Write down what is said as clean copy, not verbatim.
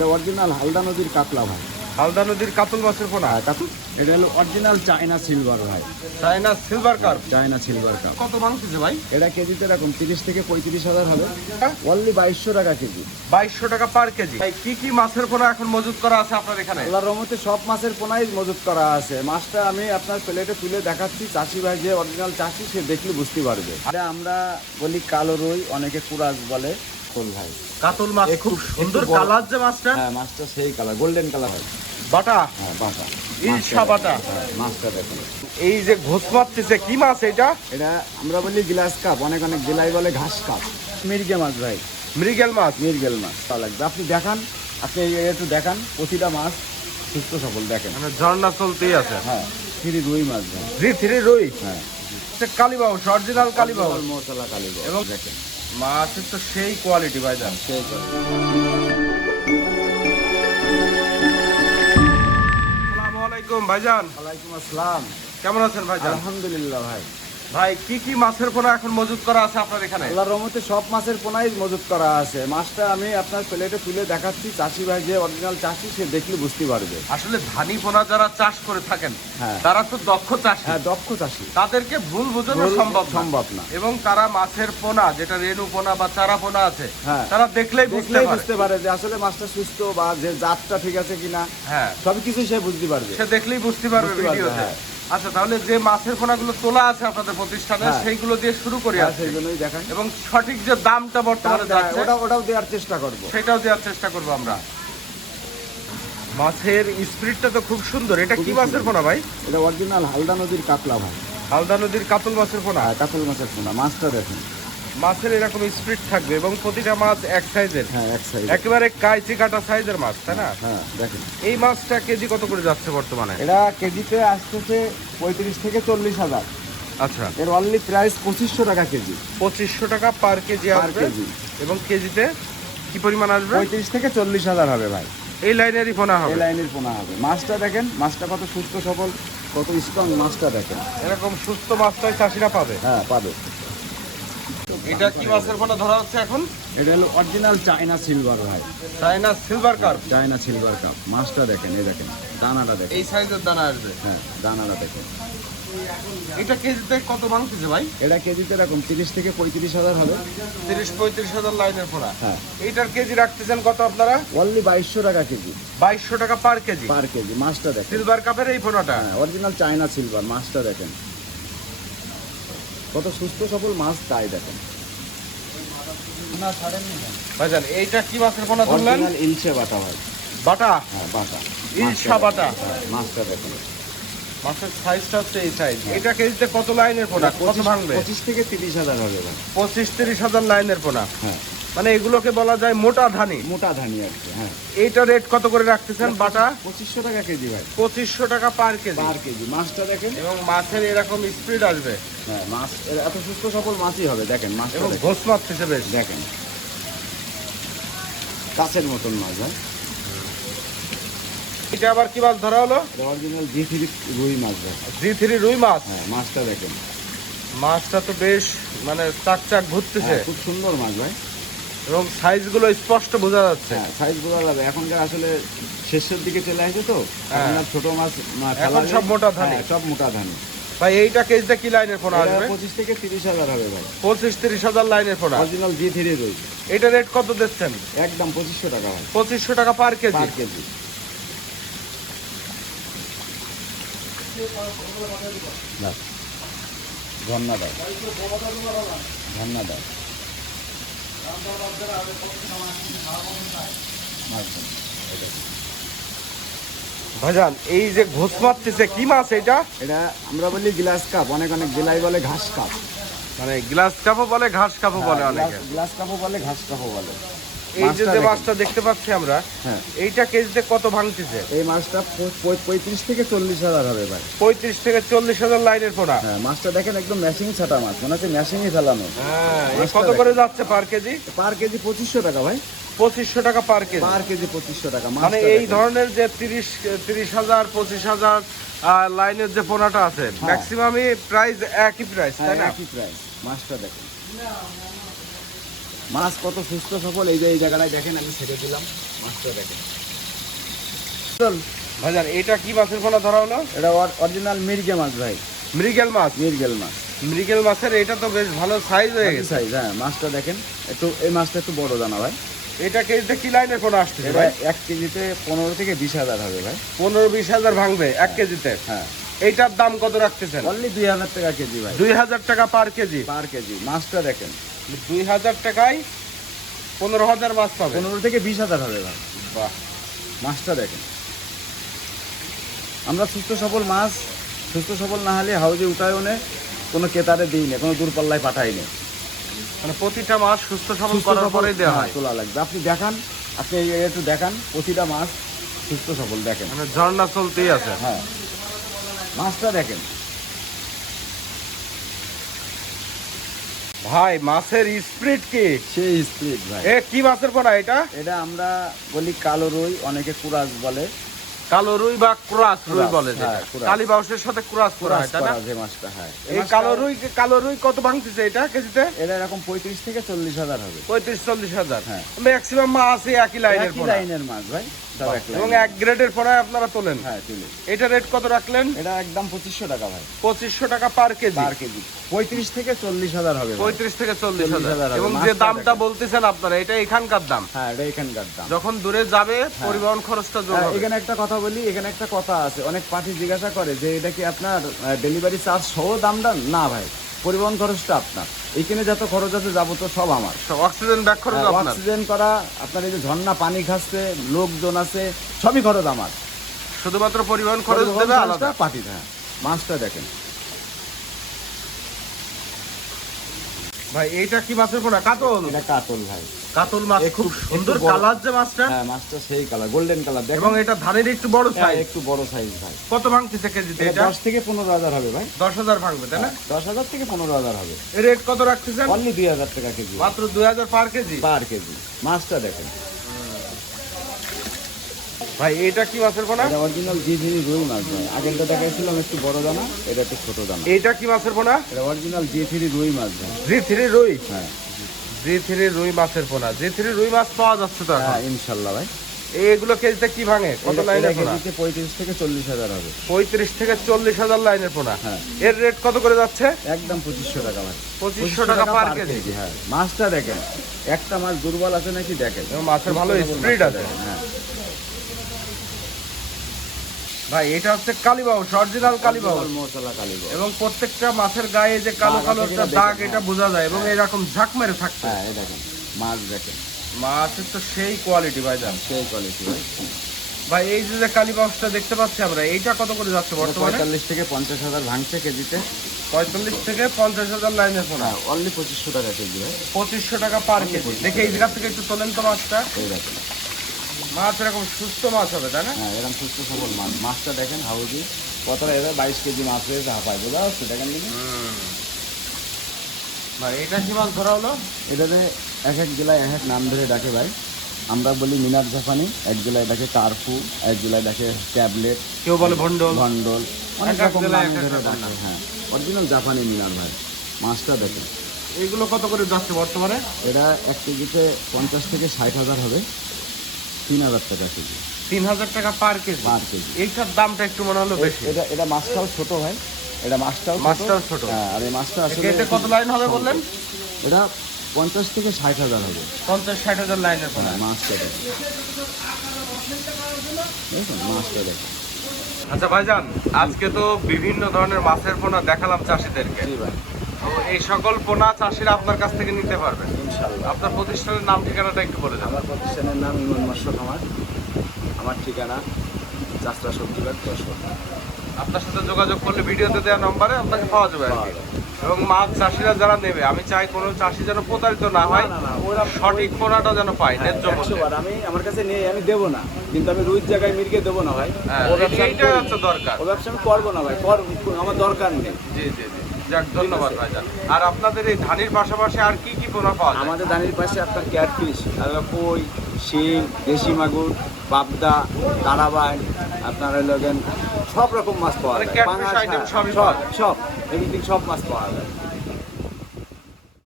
এটা অরিজিনাল হালদা নদীর কাতলা ভাই। হালদা নদীর কাতল মাছের পোনা। কাতল এটা হলো অরিজিনাল চায়না সিলভার ভাই। China silver carp. China silver cup. কত ভাঙতেছে ভাই? এটা কেজিতে এরকম 30 থেকে 35,000 হবে। অনলি 2200 টাকা কেজি। 2200 টাকা পার কেজি। ভাই কি কি মাছের পোনা এখন মজুত করা আছে আপনার এখানে? আল্লাহর রহমতে সব মাছের পোনাই মজুত করা আছে। মাছটা আমি আপনার প্লেটে তুলে দেখাচ্ছি, চাষি ভাই যে অরিজিনাল চাষি সে দেখলে বুঝতে পারবে। এটা আমরা বলি কালো রুই, অনেকে কুরাস বলে। কোন ভাই কাতল মাছ খুব সুন্দর কালার যে মাছটা। হ্যাঁ, মাছটা সেই কালার, গোল্ডেন কালার হয়। বাটা। হ্যাঁ, বাটা। ইলশা বাটা। হ্যাঁ, মাছটা দেখুন। এই যে ঘোষ মারতেছে কি মাছ এটা? এটা আমরা বলি গ্লাস কাপ, অনেক জেলায় বলে ঘাস কাপ। মির্গে মাছ ভাই, মৃগেল মাছ। মির্গেল মাছ ভালো লাগবে। আপনি দেখান, আপনি একটু দেখান প্রতিটা মাছ সুস্থ সবল দেখেন। মানে ঝর্ণা চলতেই আছে। হ্যাঁ, থ্রি রুই মাছ ভাই। থ্রি রুই। হ্যাঁ, কালীবাউস, অরিজিনাল কালীবাউস মশলা কালীবাউস। এবং দেখেন মাছের তো সেই কোয়ালিটি ভাইজান। সেই আসসালামু আলাইকুম ভাইজান। ওয়ালাইকুম আসসালাম। কেমন আছেন ভাইজান? আলহামদুলিল্লাহ ভাই। ভাই কি কি মাছের পোনা এখন মজুত করা আছে আপনার এখানে? আল্লাহর রহমতে সব মাছের পোনাই মজুত করা আছে। মাছটা আমি আপনার প্লেটে তুলে দেখাচ্ছি, চাষি ভাই যে অরিজিনাল চাষি সে দেখলে বুঝতে পারবে। আসলে ধানি পোনা যারা চাষ করে থাকেন হ্যাঁ, তারা তো দক্ষ চাষী। হ্যাঁ, দক্ষ চাষি। তাদেরকে ভুল বোঝানো সম্ভব না। এবং তারা মাছের পোনা যেটা রেণু পোনা বা চারা পোনা আছে হ্যাঁ, তারা দেখলেই বুঝতে পারে যে আসলে মাছটা সুস্থ বা যে জাতটা ঠিক আছে কিনা। হ্যাঁ, সবকিছু সে বুঝতে পারবে। সে দেখলেই বুঝতে পারবে ভিডিওতে। হ্যাঁ। আচ্ছা, তাহলে যে মাছের পোনাগুলো তোলা আছে আপনাদের প্রতিষ্ঠানে হ্যাঁ, সেইগুলো দিয়ে শুরু করি হ্যাঁ, আজকে। সেইজন্যই দেখান। এবং সঠিক যে দামটা বর্তমানে যাচ্ছে ওটাও দেওয়ার চেষ্টা করব। সেটাও দেওয়ার চেষ্টা করব আমরা। মাছের স্পিরিটটা তো খুব সুন্দর। এটা কি মাছের পোনা ভাই? এটা অরিজিনাল হালদা নদীর কাতলা ভাই। হালদা নদীর কাতল মাছের পোনা। কাতল মাছের পোনা। মাছটা দেখুন। মাছের এরকম স্পিরিট থাকবে এবং প্রতিটা মাছ এক সাইজের। হ্যাঁ, এক সাইজ। একেবারে কাইচি কাটা সাইজের মাছ, তাই না? হ্যাঁ, দেখেন। এই মাছটা কেজি কত করে যাচ্ছে বর্তমানে? এটা কেজিতে আসতেছে 35 থেকে 40,000। আচ্ছা, এর অনলি প্রাইস 2500 টাকা কেজি। 2500 টাকা পার কেজি পার আসবে। কেজি। এবং কেজিতে কি পরিমাণ আসবে? 35 থেকে 40,000 হবে ভাই। এই লাইনেরই পোনা হবে। এই লাইনের পোনা হবে। মাছটা দেখেন, মাছটা কত সুস্থ সবল, কত স্ট্রং মাছটা দেখেন। এরকম সুস্থ মাছটাই চাষিরা পাবে। হ্যাঁ, পাবে। এটা কি মাছের পোনা ধরা হচ্ছে এখন? এটা হলো অরিজিনাল চায়না সিলভার ভাই। China silver carp. China silver cup. মাছটা দেখেন, এই দেখেন দানাটা দেখেন। এই সাইজের দানা আসবে। হ্যাঁ, দানাটা দেখেন। এটা কেজিতে কত ভাঙতেছে ভাই? এটা কেজিতে এরকম 30 থেকে 35,000 হবে। 30-35 হাজার লাইনের পোনা। হ্যাঁ, এইটার কেজি রাখতেছেন কত আপনারা? অনলি 2200 টাকা কেজি। 2200 টাকা পার কেজি। পার কেজি। মাছটা দেখেন। সিলভার কাপের এই পোনাটা। হ্যাঁ, অরিজিনাল চায়না সিলভার। মাছটা দেখেন কত সুস্থ সবল মাছ, তাই দেখেন। ভাইজান এইটা কি মাছের পোনা ধরলেন? অরিজিনাল ইলশে বাটা ভাই। বাটা। হ্যাঁ, বাটা। ইলশা বাটা। হ্যাঁ, মাছটা দেখেন। মাছের সাইজটা হচ্ছে এই সাইজ। এটা কেজিতে কত লাইনের পোনা? কত ভাঙবে? 25 থেকে 30,000 হবে ভাই। 25-30 হাজার লাইনের পোনা। হ্যাঁ, মানে এগুলোকে বলা যায় মোটা ধানি। মোটা ধানি আর কি। হ্যাঁ, এইটা রেট কত করে রাখতেছেন বাটা? 2500 টাকা কেজি ভাই। 2500 টাকা পার কেজি। পার কেজি। মাছটা দেখেন। এবং মাছের এরকম স্পিড আসবে হ্যাঁ, মাছ এত সুস্থ সবল মাছই হবে। দেখেন মাছটা এবং দেখেন। ঘোষ মাছ হিসেবে দেখেন কাছের মতন মাছ। হ্যাঁ, এটা আবার কি মাছ ধরা হলো? অরিজিনাল জি3 রুই মাছ ভাই। জি3 রুই মাছ। হ্যাঁ, মাছটা দেখেন। মাছটা তো বেশ মানে চাক ঘুরতেছে হ্যাঁ, খুব সুন্দর মাছ ভাই। এবং সাইজগুলো স্পষ্ট বোঝা যাচ্ছে। হ্যাঁ, সাইজ বোঝা যাবে। এখনকার আসলে শেষের দিকে চলে আসে তো, হ্যাঁ। এখন আর ছোট মাছ এখন সব মোটা ধানি। হ্যাঁ, সব মোটা ধানি। ভাই এইটা কেজিতে কি লাইনের পোনা এটা আসবে? 25 থেকে 30,000 হবে ভাই। 25-30 হাজার লাইনের পোনা। অরিজিনাল জি3 রুই। এটা রেট কত দিচ্ছেন? একদম 2500 টাকা ভাই। 2500 টাকা পার কেজি। পার কেজি। ঝর্ণা দাও, ঝর্ণা দাও। ভাইজান এই যে ঘোষ মারতেছে কি মাছ এটা? এটা আমরা বলি গ্লাস কাপ, অনেক জেলায় বলে ঘাস কাপ। মানে গ্লাস কাপও বলে, ঘাস কাপও বলে অনেকে। গ্লাস কাপও বলে, ঘাস কাপও বলে। এই যে মাছটা যে দেখেন। মাছটা দেখতে পাচ্ছি আমরা, হ্যাঁ, এইটা কেজিতে কত ভাঙতেছে? এই মাছটা 35 থেকে 40,000 হবে ভাই। 35-40 হাজার লাইনের পোনা। হ্যাঁ, মাছটা দেখেন একদম ম্যাশিং ছাটা মাছ, মনে হচ্ছে ম্যাশিংই ফেলানো। হ্যাঁ, এই মাছটা কত করে যাচ্ছে পার কেজি? পার কেজি 2500 টাকা ভাই। 2500 টাকা পার কেজি। পার কেজি 2500 টাকা। মানে মাছটা এই দেখেন। ধরনের যে 30 হাজার 25 হাজার লাইনের যে পোনাটা আছে ম্যাক্সিমামই প্রাইস একই প্রাইস, হ্যাঁ, তাই না? একই প্রাইস। মাছটা দেখেন। মাছ কত সুস্থ সফল, এই যে এই জায়গাটায় দেখেন আমি ছেড়ে দিলাম, মাছটা দেখেন। ভাইজান এটা কি মাছের পোনা ধরা হলো? এটা অরিজিনাল মির্গে মাছ ভাই, মৃগেল মাছ। মির্গেল মাছ, মৃগেল মাছের এটা তো বেশ ভালো সাইজ হয়ে গেছে। সাইজ, হ্যাঁ। মাছটা দেখেন একটু, এই মাছটা একটু বড় দানা ভাই। এটা কেজিতে কি লাইনের পোনা আসছে এটা ভাই? 1 কেজিতে 15 থেকে 20,000 হবে ভাই। 15-20 হাজার ভাঙবে 1 কেজিতে। হ্যাঁ, এইটার দাম কত রাখতেছেন? অনলি 2000 টাকা কেজি ভাই, 2000 টাকা পার কেজি। পার কেজি। মাছটা দেখেন 2000 টাকায় 15,000 মাছ পাবে। 15 থেকে 20,000 হবে ভাই। বাহ, মাছটা দেখেন। আমরা সুস্থ সবল মাছ, সুস্থ সবল না হলে হাউজে উঠায়নে কোনো ক্রেতারে দিই না, কোনো দূরপাল্লায় পাঠাই না। মানে প্রতিটা মাছ সুস্থ সবল করার পরেই দেওয়া হয়। তোলা লাগবে। আপনি দেখান, আপনি একটু দেখান, প্রতিটা মাছ সুস্থ সবল দেখেন। মানে ঝর্ণা চলতেই আছে। হ্যাঁ, মাছটা দেখেন ভাই, মাছের স্পিড কি? সেই স্প্লিট ভাই। এ কি মাছের পোনা এটা? এটা আমরা বলি কালো রুই, অনেকে কুরাস বলে। কালো রুই বা ক্রাস রুই ক্রাস, বলে, হ্যাঁ, যেটা ক্রাস। কালীবাউসের সাথে ক্রাস করা কুরাস হয়, তাই না? করা যে মাছটা, হ্যাঁ। এই কালো রুই কত ভাঙতেছে এটা কেজিতে? এটা এরকম 35 থেকে 40,000 হবে। 35-40 হাজার। হ্যাঁ। ম্যাক্সিমাম মাছ আছে একই লাইনের একই পোনা। লাইনের মাছ ভাই, সব এক এবং লাইনের। 1 গ্রেডের পোনায় আপনারা তোলেন। হ্যাঁ, তুলি। এটা রেট কত রাখলেন? এটা একদম 2500 টাকা ভাই, 2500 টাকা পার কেজি। পার কেজি। 35 থেকে 40,000 হবে ভাই। 35 থেকে 40,000। 40,000 এবং হবে। যে মাছটা দামটা দেখেন। বলতেছেন আপনারা, এটা এখানকার দাম। হ্যাঁ, এটা এখানকার দাম। যখন দূরে যাবে পরিবহন খরচটা যোগ হ্যাঁ, হবে। এখানে একটা কথা বলি, এখানে একটা কথা আছে, অনেক পার্টি জিজ্ঞাসা করে যে এটা কি আপনার ডেলিভারি চার্জ সহ দামটা? না ভাই, পরিবহন খরচটা আপনার। এইখানে যত খরচ আছে যাবো তো সব আমার। সব অক্সিজেন ব্যাক খরচ আপনার। অক্সিজেন করা, আপনার এই যে ঝর্ণা পানি খাচ্ছে, লোকজন আছে, সবই খরচ আমার। শুধুমাত্র পরিবহন খরচ দেবে আলাদা। পার্টি। হ্যাঁ, মাছটা দেখেন ভাই, এইটা কি মাছের পোনা? কাতল। এটা কাতল ভাই। কাতল মাছ, খুব সুন্দর একটু বড়। কালার যে মাছটা। হ্যাঁ, মাছটা সেই কালার, গোল্ডেন কালার দেখেন। এবং এটা ধানের একটু বড় হ্যাঁ, সাইজ। একটু বড় সাইজ ভাই। কত ভাঙতেছে কেজিতে এটা এটা? 10 থেকে 15,000 হবে ভাই। 10,000 ভাঙবে, তাই না? 10,000 থেকে 15,000 হবে। এর রেট কত রাখতেছেন? অনলি 2,000 টাকা কেজি, মাত্র 2000 পার কেজি। পার কেজি। মাছটা দেখেন। ভাই, এটা কি মাছের পোনা? এটা অরিজিনাল জিথিরি রুই মাছ ভাই। আগেরটা দেখাইছিলাম একটু বড় দানা, এটা একটু ছোট দানা। এইটা কি মাছের পোনা? এটা অরিজিনাল জিথিরি রুই মাছ ভাই। জি3 রুই। হ্যাঁ, জি3 রুই মাছের পোনা। জি3 রুই মাছ পাওয়া যাচ্ছে তো এখন? হ্যাঁ, ইনশাল্লাহ ভাই। এইগুলো কেজিতে কি ভাঙে? কত লাইনের পোনা? 35 থেকে 40,000 হবে। 35 থেকে 40,000 লাইনের পোনা। হ্যাঁ। এর রেট কত করে যাচ্ছে? একদম 2500 টাকা ভাই। 2500 টাকা পার কেজি। হ্যাঁ, মাছটা দেখেন, একটা মাছ দুর্বল আছে নাকি দেখেন। এবং মাছের ভালো স্পিড আছে। হ্যাঁ, ভাই, এটা হচ্ছে কালীবাউস, অরিজিনাল কালীবাউস। মশলা কালীবাউস। এবং প্রত্যেকটা মাছের গায়ে যে কালো দাগ কালো আছে একটা কিনা দাগ, দেখেন, এটা বোঝা যায়। এবং এরকম ঝাঁক মেরে থাকছে। হ্যাঁ, এই দেখেন মাছ দেখেন, মাছের তো সেই কোয়ালিটি ভাই জান। সেই কোয়ালিটি ভাই। ভাই, এই যে কালীবাউসটা দেখতে পাচ্ছি আমরা, এইটা কত করে যাচ্ছে বর্তমানে? 45 থেকে 50,000 ভাঙছে কেজিতে। 45 থেকে 50,000 লাইনের পোনা। হ্যাঁ, অনলি 2500 টাকা কেজি ভাই। 2500 টাকা পার কেজি। দেখে এই জায়গা থেকে একটু তোলেন তো মাছটা। এই দেখেন, মাছ এরকম সুস্থ মাছ হবে, তাই না? হ্যাঁ, এরকম সুস্থ সবল মাছ। মাছটা দেখেন হাউজি কতটা, এবার 22 কেজি মাছ হয়েছে হাঁপায়, বোঝা যাচ্ছে দেখেন দেখি। ভাই, এটা কি মাছ ধরা হলো? এটাতে এক এক জেলায় এক এক নাম ধরে ডাকে ভাই। আমরা বলি মিনার জাপানি, এক জেলায় ডাকে টারফু, এক জেলায় ডাকে ট্যাবলেট, কেউ বলে ভন্ডল। ভন্ডল, অনেক এক এক রকম জেলায় নাম এক এক ধরে রকম ডাকে। নাম। হ্যাঁ, অরিজিনাল জাপানি মিনার ভাই। মাছটা দেখেন, এগুলো কত করে যাচ্ছে বর্তমানে? এটা 1 কেজিতে 50 থেকে 60,000 হবে, 3,000 টাকা কেজি, 3000 টাকা পার কেজি। পার কেজি। এইটার দামটা একটু মনে হলো বেশি। এটা মাছটাও ছোট ভাই, এটা মাছটাও মাছটাও ছোট। হ্যাঁ, আর এই মাছটা আসলে এতে কত লাইন হবে বললেন? এটা 50 থেকে 60,000 হবে। 50-60 লাইনের পোনা। হ্যাঁ, মাছটা দেখেন, দেখুন মাছটা দেখেন। আচ্ছা ভাইজান, আজকে তো বিভিন্ন ধরনের মাছের পোনা দেখালাম চাষিদেরকে। জি ভাই, তো এই সকল পোনা চাষিরা আপনার কাছ থেকে নিতে পারবে। ইনশাল্লাহ। আপনার প্রতিষ্ঠানের নাম ঠিকানাটা একটু বলে দেন। আমার প্রতিষ্ঠানের নাম ইমন মৎস্য খামার, আমার ঠিকানা চাষরা সবজিবাগ 10। আপনার সাথে যোগাযোগ করলে ভিডিওতে দেওয়া নম্বরে আপনাকে পাওয়া যাবে আর কি। এবং মাছ চাষিরা যারা নেবে, আমি চাই কোনো চাষি যেন প্রতারিত না হয়, সঠিক পোনাটা যেন পায় ন্যায্য মূল্যে। 100 বার আমি আমার কাছে নেই, আমি দেবো না, কিন্তু আমি রুইর জায়গায় মির্গে দেবো না ভাই। হ্যাঁ, ও ব্যবসা আমি এইটাই করি হচ্ছে না। দরকার। ও ব্যবসা আমি করবো না ভাই, আমার দরকার নেই। জি জি জি, যাক, ধন্যবাদ ভাইজান। আর আপনাদের এই ধানের পাশাপাশি আর কি কি পোনা পাওয়া যায়? আমাদের দানির পাশে আপনার ক্যাটফিশ, কই, শিম, দেশি মাগুর, পাবদা, তারাবাই, আপনার লগেন সব রকম মাছ পাওয়া মানে যায়। catfish পাঙাশ, item হ্যাঁ, সবই পাওয়া যায়। সব এভরিথিং, সব মাছ পাওয়া যায়।